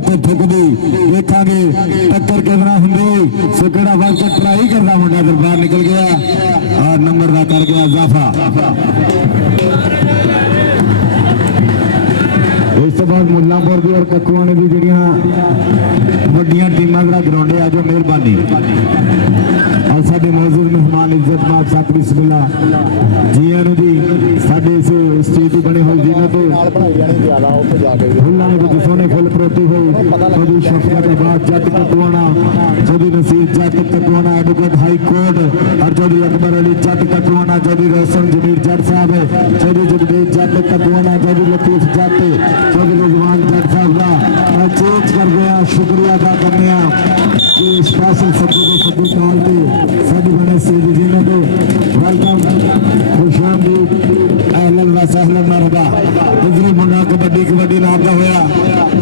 ते ठुकदी देखा टक्कर कितना होंगी सो केड़ा वक्त ट्राई करता मुंडा फिर बाहर निकल गया और नंबर का कर गया इजाफा। इस तो बाद मुल्लांपुर की और ककुआने की जड़ियां वड्डियां टीमां जरा ग्राउंडे आ जाओ मेहरबानी। और साडे मौजूद मेहमान इज्जत माफ सत बिस्मिल्लाह जी आनू जी साडे इस स्टेज की बनी हुई जीनत फुल्लां विच सोहने फुल परोती हुई चौधरी शफकताबाद जट ककुआना चौधरी नसीर जट ककुआना एडवोकेट हाई कोर्ट और चौधरी अकबर अली जट ककुआना चौधरी रोशन जमीर जट साहब चौधरी जगदीश जट ककुआना चौधरी लतीफ जट चौधरी रिजवान जट साहब का मैं चेंज कर गया शुक्रिया अदा करने स्पेशल सब्बू के सब्बू कॉल पे साडी बने स्टेज जीनत वेलकम खुशामदीद अहलन व सहलन मरहबा। गुजरी मुंडा कबड्डी कबड्डी नाम का होया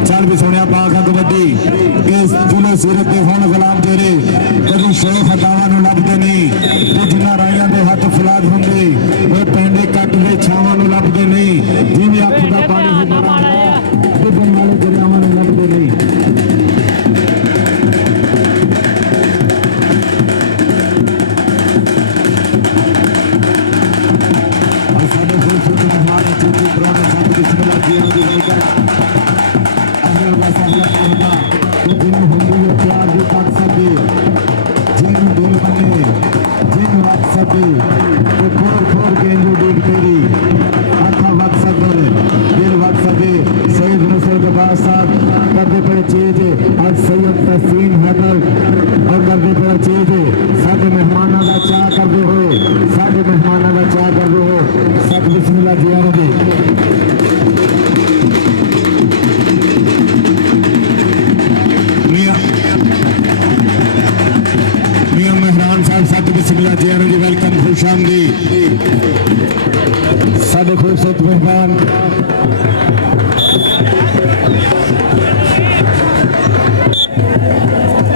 चल भी सुनिया पाक कबड्डी इस चूल्हे सीरत के होन गुलाम तेरे कभी शेख हटावा लभते नहीं तो जिन्ना राइया के हथ फलाद होंगे वो पेंडे कट के छावां लभते नहीं जिन्हें अख का पानी से बड़ा डुबन वाले दरियावां लभते नहीं। साढ़े खूबसूरत मेहमान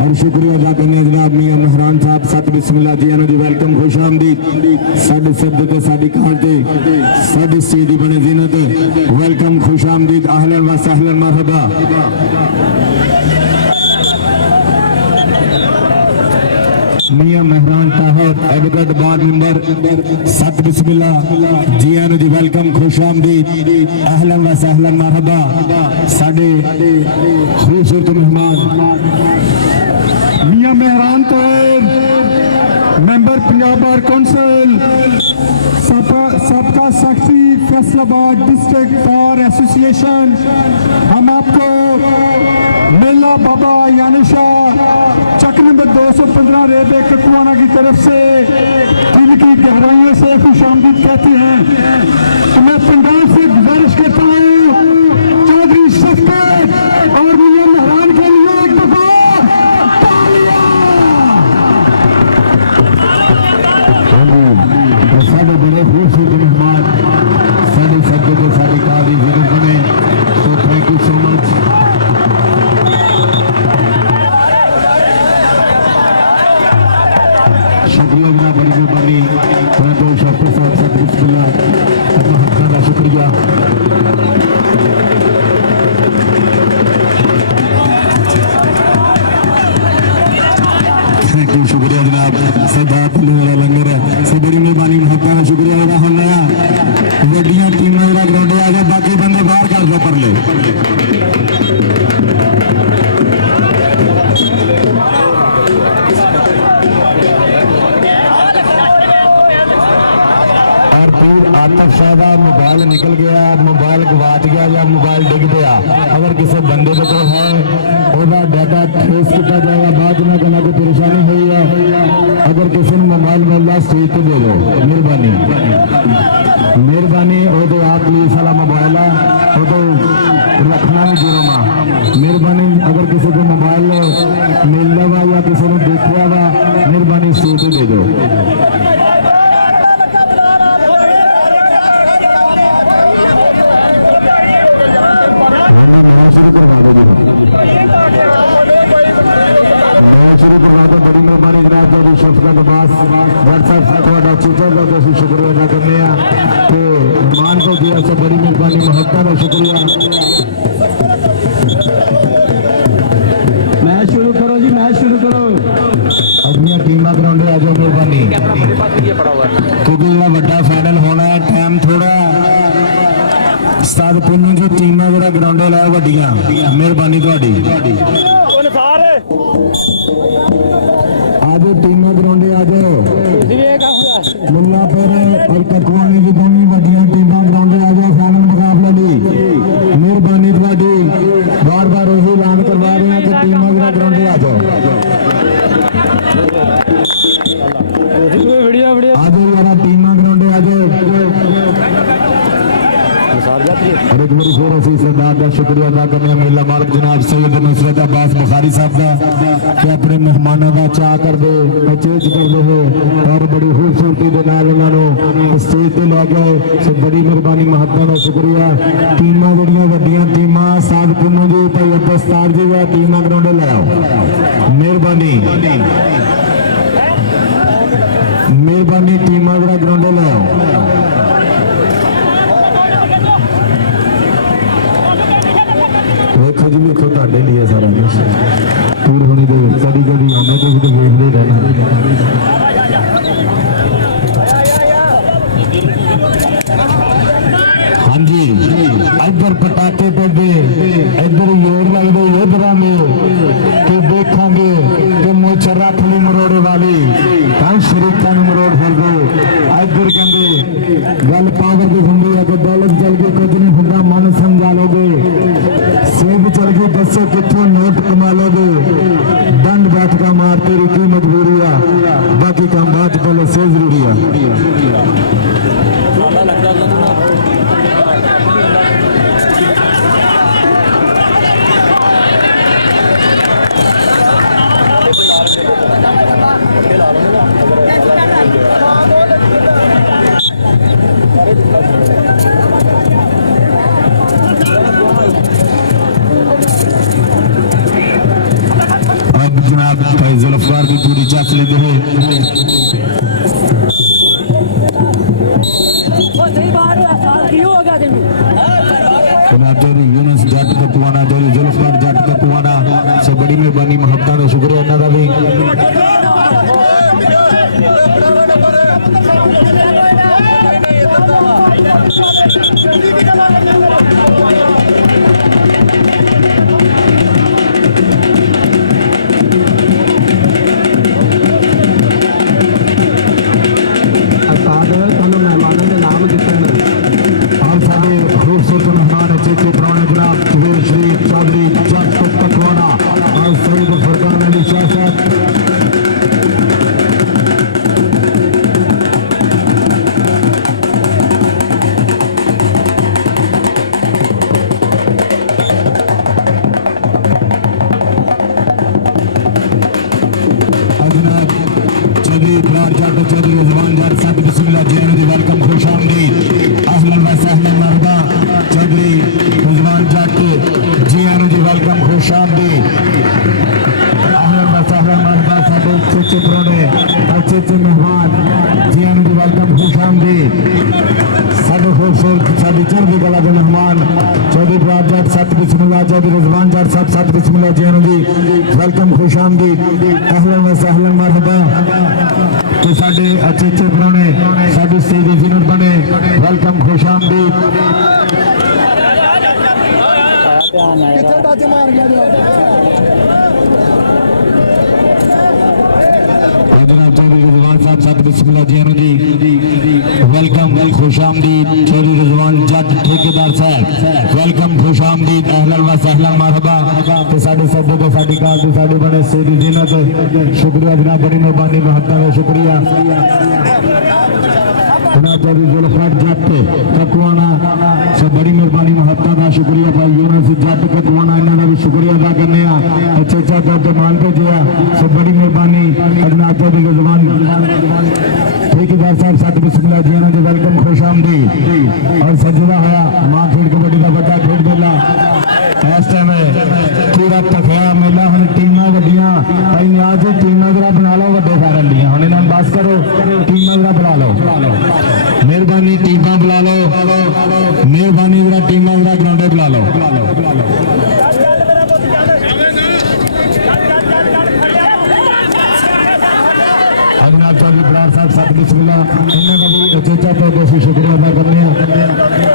और शुक्रिया अदा करने जनाब मियां मेहरान साहब सत बिस्मिल्लाह जी जी वेलकम खुश आमदीद साढ़े शब्द ते साडी कहां ते साडी स्टेज दी बने जीनत वेलकम खुश आमदीद अहलन व सहलन मरहबा। मियां मेहरान साहब एडवोकेट वार्ड नंबर सत बिस्मिल्लाह जी आनू जी वेलकम खुश आमदीद अहलन व सहलन मरहबा। साडे खूबसूरत मेहमान मियां मेहरान साहब मेंबर पंजाब बार काउंसिल सबका secretary Faisalabad district bar association हम आपको मेला बाबा यानुशाह चक नंबर 215 रेबे ककुआना की तरफ से दिल की गहराइयों से खुशामदीद कहते हैं। तो मैं पंजाब से गुजारिश करता हूँ चौधरी शफकत और मियां मेहरान के लिए एक दफा साढ़े बड़े खूबसूरत मेहमान साढ़े शब्द को साड़ी कारी जरूर बने तो थैंक यू सो मच। शुक्रिया जनाब बड़ी मेहरबानी तो शफकत साहब सत बिस्मिल्लाह का शुक्रिया। थैंक यू शुक्रिया जनाब सदात मेरा लंगर है से बड़ी मेहरबानी महत्ता का शुक्रिया अदा होना है। वड्डियां टीमां जरा ग्राउंडे आ जाए बाकी बंदे बाहर कर दो परले। मोबाइल निकल गया मोबाइल गवाच गया या मोबाइल डिग गया अगर किसी बंदे को है वह डाटा ट्रेस किया जाएगा बाद में कहना कोई परेशानी हुई है अगर किसी ने मोबाइल मिलता स्टेज पर दे दो मेहरबानी मेहरबानी वो तो आप पुलिस वाला मोबाइल है वो तो रखना भी जुर्म है मेहरबानी अगर किसी को मोबाइल मिलता वा या किसी ने देखा वा मेहरबानी स्टेज पर दे दो। बड़ी मेहरबानी जनाब चौधरी शफकत अब्बास व्हाट्सएप थोड़ा चीज़ों का तो शुक्रिया अदा करने तो मान को दिया सब बड़ी मेहरबानी महत्ता का शुक्रिया। साध पुन्नू जी टीमां जरा ग्राउंडे लाओ वड्डियां मेहरबानी तुहाडी आज टीमां ग्राउंडे आ जाओ मुल्लापुर और ककवानी की दोनों वड्डियां टीमां ग्राउंडे आ जाओ फाइनल मुकाबले ली मेहरबानी तुहाडी बार बार वही ऐलान करवा रहे हैं कि टीमां जरा ग्राउंडे आ जाओ आज यारा टीमां ग्राउंडे आ जाओ और एक बार फिर असी सरदार का शुक्रिया अदा करने मेला मालिक जनाब सैयद नुसरत अब्बास बुखारी साहब का कि अपने मेहमानों का चाह कर दे अचेज कर दे और बड़ी खूबसूरती के नाल उन्होंने स्टेज पे लै गए सो बड़ी मेहरबानी महत्ता का शुक्रिया टीमां जड़ियां वड्डियां टीमां साध पुन्नू जी भाई दस्तार जी वा टीमां ग्राउंडे लाओ मेहरबानी मेहरबानी टीमां जरा ग्राउंडे लाओ वेखो जी वेखो तुहाडे लिए सारा कुछ टूर होनी तो कभी कभी आने तो देखते रहना हाँ जी इधर पटाखे पड़े इधर जोर लगते ये ड्रामे कि देखांगे कि मुछ रख ली मरोड़े वाली कल शरीका मरोड़ फिर गए इधर कहते गल पावर की होंगी है कि दौलत चल गई कुछ नहीं होंगे मन समझा लोगे सेब चल गई दसो कितों नोट कमा लोगे दंड बैठका मारते रुकी मजबूरी है बाकी काम बात पहले से जरूरी है जुल्फकार की पूरी चाच लेते हुए यूनुस जट कपुआना जुल्फकार जट कपुआना सो बड़ी मेहरबानी महत्ता का शुक्रिया इन्हों का भी वेलकम खुश आमदीद अहलन व सहलन मरहबा तो साडे अचेचे पुराने साडे सीधी जिनत बने वेलकम खुश आमदीद वेलकम खुश आमदीद चौधरी रिजवान जट ठेकेदार साहब वेलकम खुश आमदीद अहलन व सहलन मरहबा ते साडे सदे ते साडी काल ते साडे बने सीधी जिनत शुक्रिया जनाब बड़ी मेहरबानी महत्ता का शुक्रिया जनाब चौधरी जुल्फकार जट ककुआना सब बड़ी मेहरबानी महत्ता का शुक्रिया भाई यूनुस जट ककुआना इन्हों का भी शुक्रिया अदा करने अच्छा दर्जमान भेजा सब बड़ी मेहरबानी जनाब चौधरी रिजवान ठेकेदार साहब साथ बिस्मिल्लाह जी ने वेलकम खुश आमदीद और सजदा होया मां खेड कबड्डी का बड़ा खेड मेला इस टाइम पूरा तखया मेला हम टीमां वड्डियां भाई न्याज टीमां जरा बना लो वड्डे सारे लिया हम इन्होंने बस करो टीमां जरा बुला लो मेहरबानी टीमां बुला लो मेहरबानी जरा टीमां जरा ग्राउंडे बुला लो बिस्मिल्लाह इन्होंने का भी चेचा पे शुक्रिया अदा करने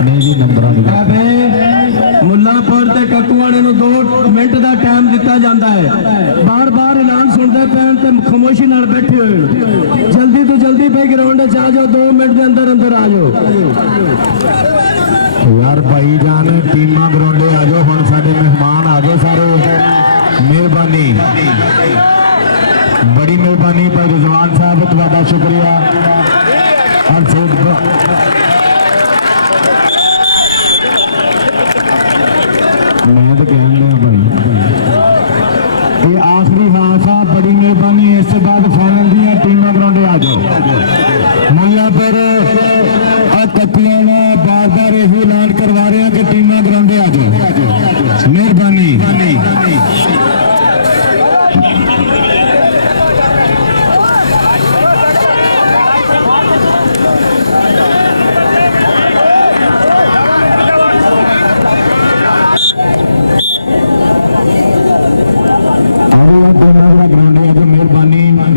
नहीं जी नंबर वाले 2 मिनट का टाइम दिता जाता है। बार बार ऐलान सुनते पैन ते खामोशी नाल बैठे हुए, जल्दी तो जल्दी भाई ग्राउंड च आ जाओ, 2 मिनट के अंदर अंदर आ जाओ यार भाई जान टीमां ग्राउंडे आ जाओ, हुण साडे मेहमान आ गए सारे। मेहरबानी, बड़ी मेहरबानी भाई रिजवान साहब, तुहाडा शुक्रिया। और मैं तो कह रहा भाई ये आखिरी हाफ आ, बड़ी मेहरबानी। इस बाद फाइनल दी टीमां ग्राउंडे आ जाओ। मुल्लापुर कतियाना बार बार यही ऐलान करवा रहे हैं कि टीमां ग्राउंडे आ जाओ। मेहरबानी।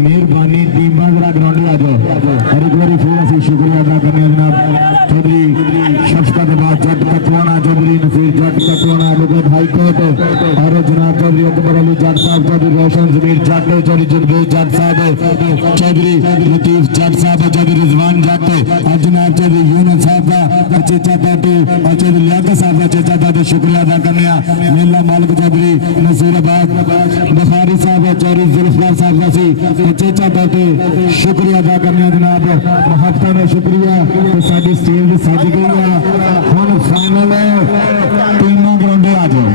मेहरबानी टीमां जरा ग्राउंडे आ जाओ। और एक बार फिर असं शुक्रिया अदा करने जनाब चौधरी शफकताबाद जट कटवाना, चौधरी नसीर जट कटवाना, एडवोकेट हाईकोर्ट और जनाब चौधरी अकबर अली जट साहब, चौधरी रोशन जमीर जट, चौधरी जगदेव जट साहब, चौधरी लतीफ जट साहब, चौधरी रिजवान जट और जनाब चौधरी यूनुस साहब का चेचा पार्टी और चौधरी लियाकत साहब का चेचा पार्टी शुक्रिया अदा करने। मेला मालिक चौधरी नसीराबाद बुखारी साहब, चौधरी जुल्फकार साहब का सी चेचा पार्टी शुक्रिया अदा करने जनाब। महत्ता ने शुक्रिया साडी स्टेज सज गई है। हुण फाइनल टीमां ग्राउंडे आ जाओ।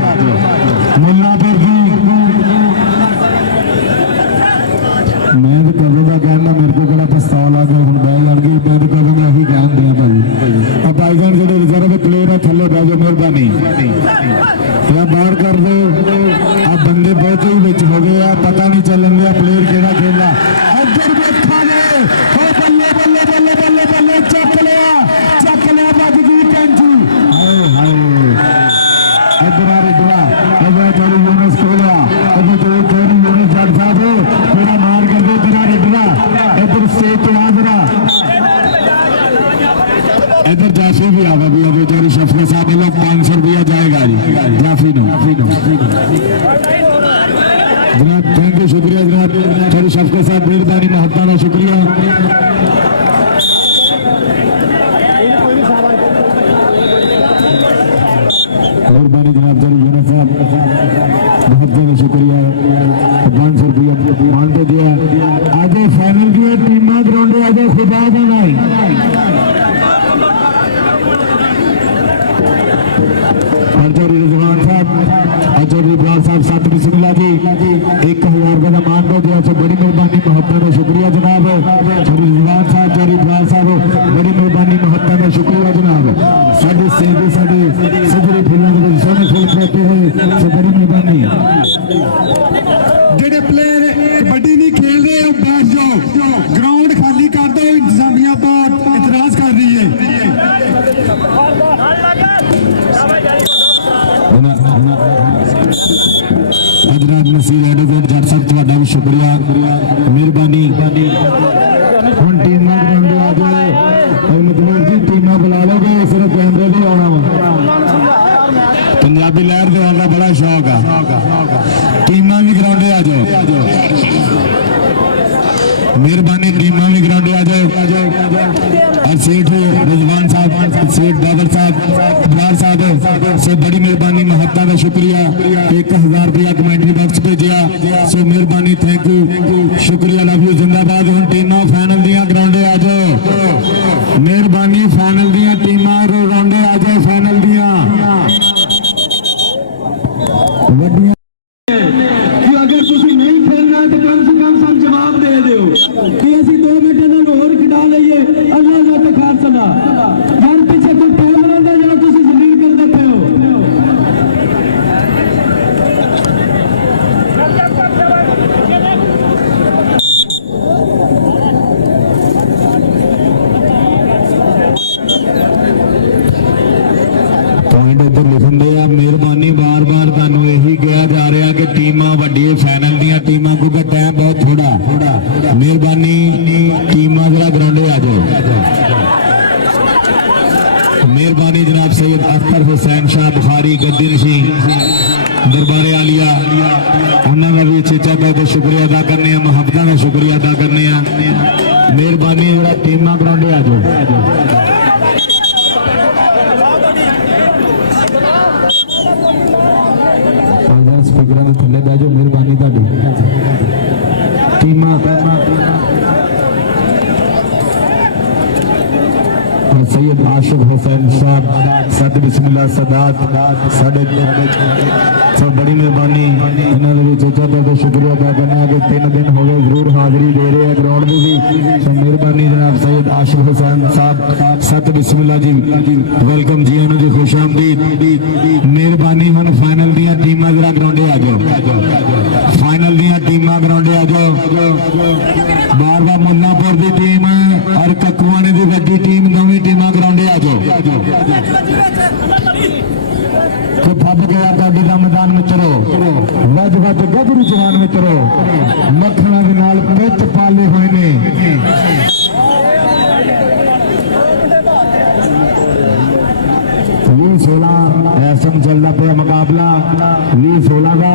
मुल्लापुर की मैं तो कदों का कहना, मेरे को कड़ा पिस्तौल आ गया हूँ बह जाएगी। मैं तो कदों का यही कहते हैं भाई भाईजान जो रिजर्व प्लेयर है थले बह जाओ। मेहरबानी या बाहर कर दो। अब बंदे बहुत ही बिच हो गए आ, पता नहीं चलन दिया प्लेयर केड़ा खेला। इधर देखा ने बल्ले बल्ले बल्ले बल्ले बल्ले चक लिया बज गई कैंची। हाय हाय इधर आ रिडवा, इधर चोरी यूनुस खोलिया, इधर चोरी यूनुस जट साहब थोड़ा मार कर दो। इधर आ रिडवा, इधर स्टेज पे आ जरा, इधर जाफी भी आवा भी अभी चोरी शफकत साहब लोग 500 रुपया जाएगा जी जाफी नो जनाब। थैंक यू, शुक्रिया जनाब चोरी शफकत साहब, मेहरबानी महत्ता का शुक्रिया। मेहरबानी जनाब चोरी यूनुस साहब, बहुत बहुत शुक्रिया। 500 रुपया मान दे दिया। आज फाइनल की टीमां ग्राउंडे आज खुदा का नाम चौधरी रिजवान साहब और चौधरी इब्राहिम साहब साथ बिस्मिल्लाह जी 1000 रुपये का मान दो दिया। बड़ी मेहरबानी महत्ता का शुक्रिया जनाब। चौधरी रिजवान साहब, चौधरी इब्राहिम साहब, बड़ी मेहरबानी महत्ता का शुक्रिया जनाब। साढ़े सेवी साढ़े सजरे फूलों के सोने फूल पड़ते हैं, सो बड़ी मेहरबानी। जेडे प्लेयर कबड्डी नहीं खेल रहे हो बैठ जाओ, ग्राउंड खाली कर दो। इंतजामिया बहुत एतराज कर रही है। जनाब नसीर एडवोकेट जट साहब तुहाडा भी शुक्रिया, मेहरबानी। हुण टीमां ग्राउंडे आ जाओ। मतलब जी टीमां बुला लोगे, सिर्फ कैमरे भी आना वा। पंजाबी लहर दे आने का बड़ा शौक है। टीमां भी ग्राउंडे आ जाओ। मेहरबानी टीमां भी ग्राउंडे आ जाओ। और सेठ रिजवान साहब, सेठ बाबर साहब, इब्रार साहब से बड़ी मेहरबानी महत्ता का शुक्रिया। 1000 रुपया कमेंट्री बॉक्स भेजिया, सो मेहरबानी, थैंक यू, शुक्रिया, लव यू, जिंदाबाद। हुण टीमां फाइनल दियां ग्राउंडे आ जाओ। मेहरबानी फाइनल दियां टीमां ग्राउंडे आ जाओ। फाइनल दियां वड्डियां अगर तुम नहीं खेलना तो कम से कम सब जवाब दे दो कि असं 2 मिनट होर खिडा लीए। अल्लाह ना तो खासला यार पीछे कोई टाइम रहता जरा तुम जलील करते पे हो। पॉइंट इधर लिखन दे आ। मेहरबानी बार बार तुहानू यही कहा जा रहा कि टीमां वड्डी फाइनल दियां टीमां, क्योंकि टाइम बहुत थोड़ा। मेहरबानी टीमां जरा ग्राउंडे आ जाओ। मेहरबानी जनाब सैयद अख्तर हुसैन शाह बुखारी गद्दी नशीं साढ़े सो बड़ी मेहरबानी इन्होंने चेचा बहुत शुक्रिया अदा करना कि 3 दिन हो गए जरूर हाजिरी दे रहे हैं ग्राउंड में भी। सो मेहरबानी जनाब सैयद आशिफ हुसैन साहब सत बिस्मिल्लाह जी वेलकम जी आनू जी खुश आमदीद मेहरबानी। हम फाइनल दियां टीमां जरा ग्राउंडे आ जाओ, फाइनल दियां टीमां ग्राउंडे आ जाओ। बारवा मुल्लापुर की टीम और ककुआने की वड्डी टीम दोवें टीमां ग्राउंडे आ जाओ। तो फब गया कबड्डी का मैदान मित्रो, वज वज गभरू जवान मित्रो मखणा दे नाल पिच पाले हुए ने। 20-16 ऐसम चलता पे मुकाबला 20-16 का।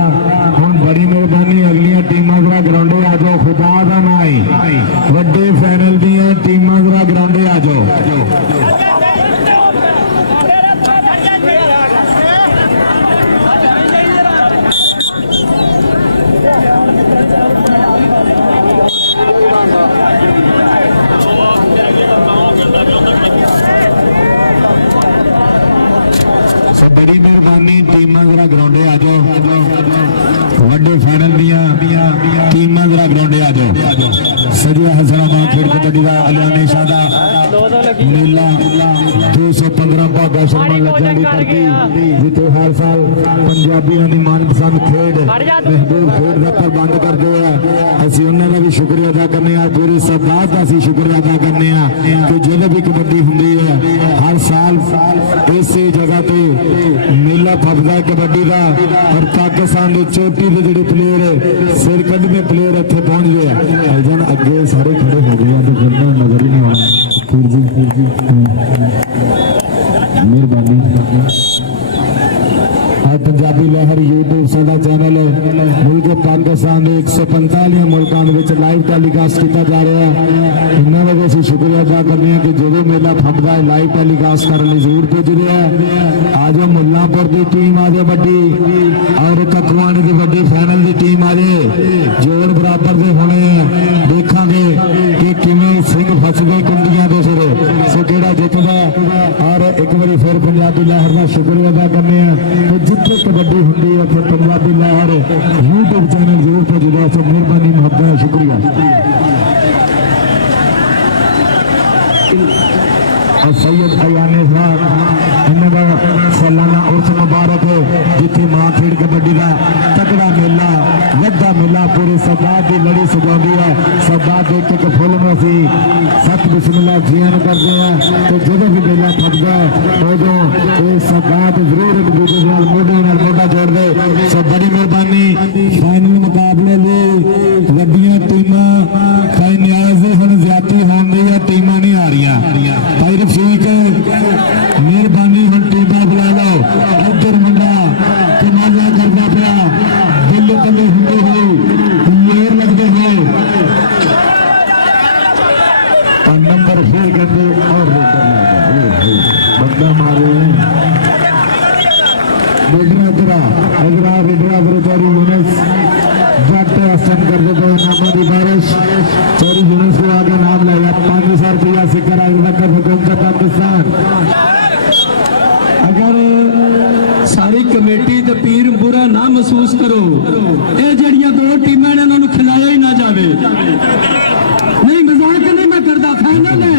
हम बड़ी मेहरबानी अगलियां टीमां जरा ग्राउंडे आ जाओ, खुदा का ना है वड्डे फाइनल दियां टीमां जरा ग्राउंडे आ जाओ। बड़ी मेहरबानी टीमां जरा ग्राउंडे आ जाओ, वड्डे फाइनल दियां टीमां जरा ग्राउंडे आ जाओ। सजिया हसनाबाद खेल कबड्डी का अलियाने शादा मेला 215 भागा शर्मा लगन की धरती जिथे हर साल पंजाबियों की मनपसंद खेड महबूब खेड का प्रबंध करते हैं। असं उन्होंने भी शुक्रिया अदा करने, पूरे सरदार का असं शुक्रिया अदा करने कि जो भी कबड्डी होंगी है हर साल इसी जगह पे मेला फपदा कबड्डी का। और पाकिस्तान की चोटी के जोड़े प्लेयर सिर कढ़ने प्लेयर इतने पहुंच गए जन अगे सारे खड़े हो गए तो फिर नजर ही नहीं आना। मेहरबानी पंजाबी लहर यूट्यूब साडा चैनल मुल्क पाकिस्तान के 145 मुल्कों में लाइव टेलीकास्ट किया जा रहा है। इन्होंने भी असं शुक्रिया अदा करने कि जो मेला फंबदा है लाइव टेलीकास्ट करने जरूर पुज रहा है। आज मुल्लापुर की टीम आ जाए वड्डी और ककुआने की वड्डी फाइनल की टीम आ जाए, जोड़ बराबर के होने देखा कि किमें सिंह फस गए कुंडियां के सिर सो केड़ा जितदा। और एक बार फिर पंजाबी लहर का शुक्रिया अदा करने तो जिथे कबड्डी होंगी है फिर पंजाबी लहर यूट्यूब चैनल जरूर पुजदा। सो मेहरबानी मुहब्बत शुक्रिया। सैयद अयाने साहब इन्होंने सालाना उर्स मुबारक जिथे मां खेड़ कबड्डी का तगड़ा मेला वड्डा मेला पूरे सरदार की लड़ी सजाती है। सरदार के एक फुल में असी सत बिस्मिल्लाह जियां करते हैं। तो जो भी मेला फटता है उदों ये सरदार जरूर एक दूसरे नाल मोढे नाल मोढा जोड़ते। सो बड़ी मेहरबानी फाइनल मुकाबले लिए वड्डियां टीमां कई न्याय से हुण ज्यादा होने दी टीमां नहीं आ रही। भाई रफीक मेहरबानी हम टीमां बुला लो। इधर मुंडा कमाला करता पाया बल्ले बल्ले होंगे हो लेर लगते हो और नंबर फिर करते और बंदा मारे बेगरा बेचारी यूनिस जट हसन करते थे नामा की बारिश चोरी यूनिस को आगे नाम लिया 5,000 रुपया सिक्कर हुकूमत पाकिस्तान। अगर सारी कमेटी ते पीर बुरा ना महसूस करो ये जड़ियां 2 टीमां ने उन्होंने खिलाया ही ना जाए। नहीं मजाक नहीं मैं करता, फाइनल है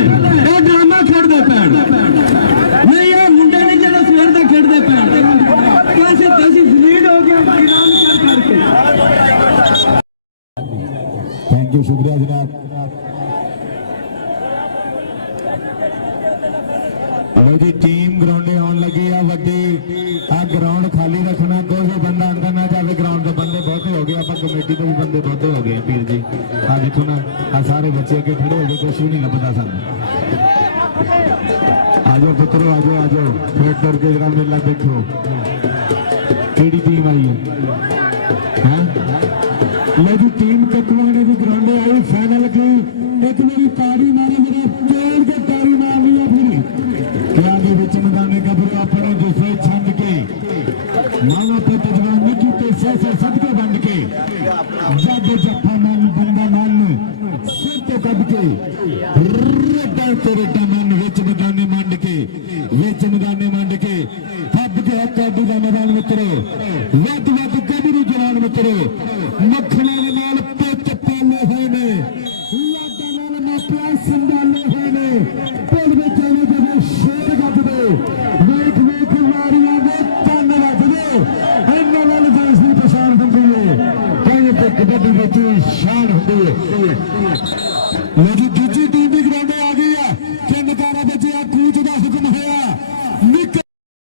ये ड्रामा खेड़ते पैण नहीं ये मुंडे नहीं जो सवेर का खेड़ते पैण कैसे कैसे लीड हो गया करके। थैंक यू शुक्रिया जनाब। जी टीम ग्राउंडे आने लगी है वड्डी आ ग्राउंड खाली रखना, कोई भी बंदा अंदर ना जाए। ग्राउंड के बंदे बहुते हो गए, आप कमेटी के भी बंदे बहुते हो गए पीर जी। आ देखो ना आ सारे बच्चे अगे खड़े हो गए, कुछ भी नहीं लगता सामने। आ जाओ पुत्रो आ जाओ फिर डर के जरा मेला देखो केड़ी टीम आई है। लो जी टीम ककुआने की ग्राउंडे आई फाइनल की। एक मेरी तारी मारी मेरा जोर के तारी मारनी है फिर क्या विच मैदाने गबरू अपने दूसरे छंड के मावा पुत जवान निकी ते सह सदके बंद के जब जफा मन बंदा मन सिर तो कब के रेडा ते रेडा मन विच मैदाने मंड के फब के कबड्डी का मित्रो वध वध गभरू जवान मित्रो मखणा दे नाल पिच पाले हुए ने लाडा नाल मापिया संभाले हुए ने पुल विच आवे जदों शेर गजदे वेख वेख वारियां दे तन वजदे इन्हां नाल देश दी पछाण हुंदी है कहीं ते कबड्डी विच शान हुंदी है